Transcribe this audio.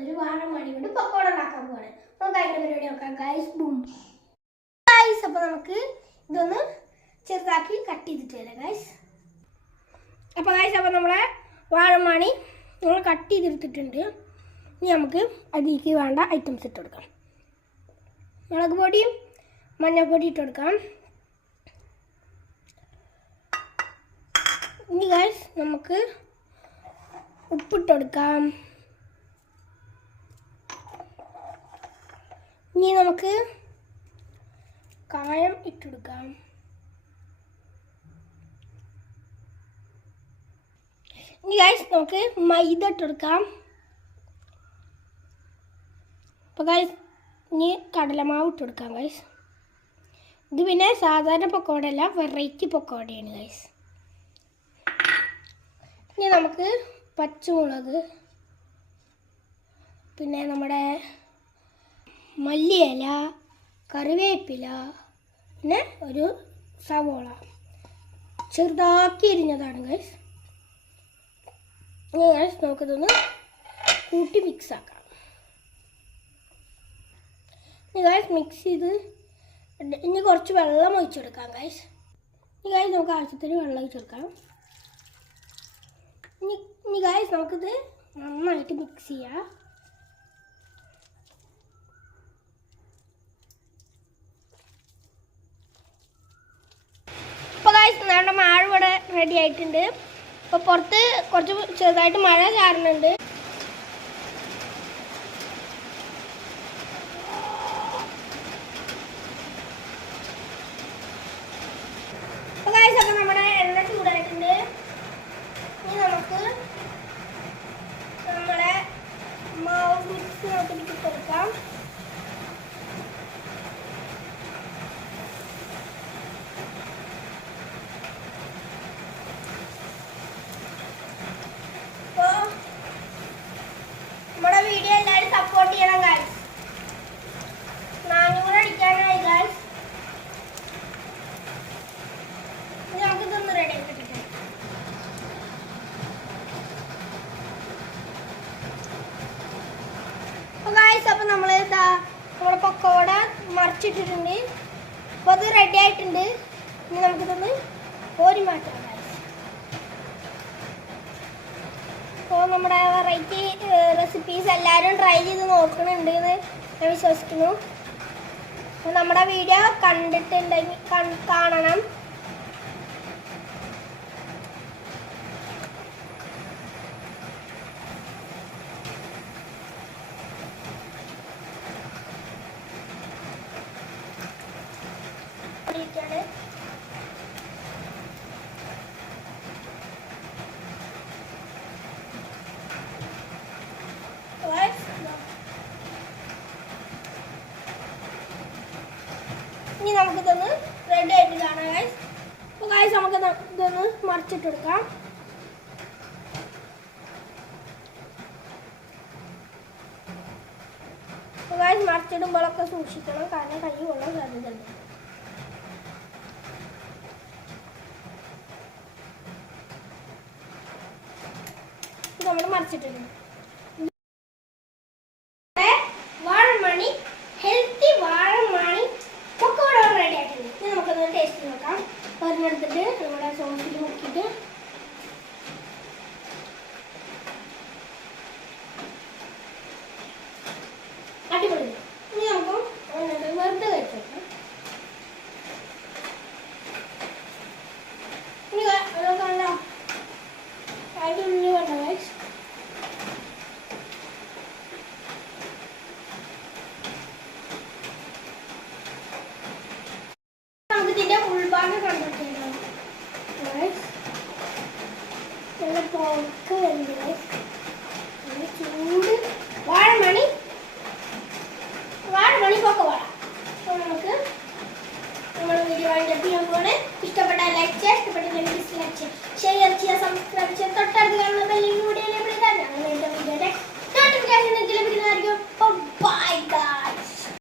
ഒരു വാഴമണി കൊണ്ട് പക്കോട ഉണ്ടാക്കാൻ പോവാണ്. നമുക്ക് അതിന്റെ പരിപാടി നോക്കാം. ഗൈസ് ബൂം ഗൈസ് അപ്പൊ നമുക്ക് ഇതൊന്ന് ചെറുതാക്കി കട്ട് ചെയ്തിട്ട് വരാം ഗൈസ് അപ്പൊ ഗൈസ് അപ്പൊ നമ്മളെ വാഴമാണി നമ്മൾ കട്ട് ചെയ്തെടുത്തിട്ടുണ്ട്. ഇനി നമുക്ക് അതിലേക്ക് വേണ്ട ഐറ്റംസ് ഇട്ട് കൊടുക്കാം. മുളക് പൊടിയും മഞ്ഞൾപ്പൊടി ഇട്ട് കൊടുക്കാം. ഇനി ഗൈസ് നമുക്ക് ഉപ്പിട്ട് കൊടുക്കാം. ഇനി നമുക്ക് കായം ഇട്ടെടുക്കാം. ഇനി ഗൈസ് നമുക്ക് മൈദ ഇട്ടെടുക്കാം. അപ്പോൾ ഗൈസ് ഇനി കടലമാവ് ഇട്ടെടുക്കാം ഗൈസ് ഇത് പിന്നെ സാധാരണ പക്കോട അല്ല വെറൈറ്റി പക്കോടയാണ് ഗൈസ് ഇനി നമുക്ക് പച്ചമുളക് പിന്നെ നമ്മുടെ മല്ലിയില കറിവേപ്പില പിന്നെ ഒരു സവോള. ചെറുതാക്കി എരിഞ്ഞതാണ് ഗൈസ് ഗൈസ് നമുക്കിതൊന്ന് കൂട്ടി മിക്സ് ആക്കാം. ഇനി ഗൈസ് മിക്സ് ചെയ്ത് ഇനി കുറച്ച് വെള്ളം ഒഴിച്ചെടുക്കാം ഗൈസ് ഇനി ഗൈസ് നമുക്ക് ആവശ്യത്തിന് വെള്ളം ഒഴിച്ചെടുക്കാം ഇനി ഇനി ഗൈസ് നമുക്കിത് നന്നായിട്ട് മിക്സ് ചെയ്യാം ഇപ്പോൾ ഗൈസ് നമ്മുടെ മഴ ഇവിടെ റെഡി ആയിട്ടുണ്ട് ഇപ്പോൾ പുറത്ത് കുറച്ച് ചെറുതായിട്ട് മഴ ചാറുന്നുണ്ട് അപ്പോൾ ഗൈസ് അപ്പോൾ നമ്മുടെ എണ്ണ ചൂടായിട്ടുണ്ട് ഇനി നമുക്ക് നമ്മുടെ മാവ് മിക്സ് നമുക്ക് ഇട്ട് കൊടുക്കാം അപ്പോ നമ്മുടെ വീഡിയോ എല്ലാവരും സപ്പോർട്ട് ചെയ്യണം ഗൈസ് നാനൂറ് അടിക്കാനായി ഗൈസ് ഇനി നമുക്ക് ഇതൊന്ന് റെഡി അപ്പോൾ നമ്മൾ നമ്മുടെ പക്കോട മറിച്ചിട്ടിട്ടുണ്ട്. അപ്പോൾ അത് റെഡി ആയിട്ടുണ്ട്. ഇനി നമുക്കിതൊന്ന് കോരി മാറ്റാം ഗൈസ് അപ്പോൾ നമ്മുടെ വെറൈറ്റി റെസിപ്പീസ് എല്ലാവരും ട്രൈ ചെയ്ത് നോക്കുന്നുണ്ട് എന്ന് ഞാൻ വിശ്വസിക്കുന്നു. അപ്പോൾ നമ്മുടെ വീഡിയോ കണ്ടിട്ടുണ്ടെങ്കിൽ കാണണം. ഇനി നമുക്കിതൊന്ന് റെഡി ആയിട്ട് കാണാം ഗൈസ് അപ്പോൾ ഗൈസ് നമുക്ക് ഇത് ഇതൊന്ന് മറിച്ചിട്ടെടുക്കാം. അപ്പോൾ ഗൈസ് മറിച്ചിടുമ്പോഴൊക്കെ സൂക്ഷിക്കണം കാരണം കൈ കൊള്ളാൻ സാധ്യതയുണ്ട് നമ്മൾ മറിച്ചിട്ടുണ്ട് ನೋಡೋಣ ಸೋಸಿಗೆ ಹೋಗಿದ್ದೆ like goodness.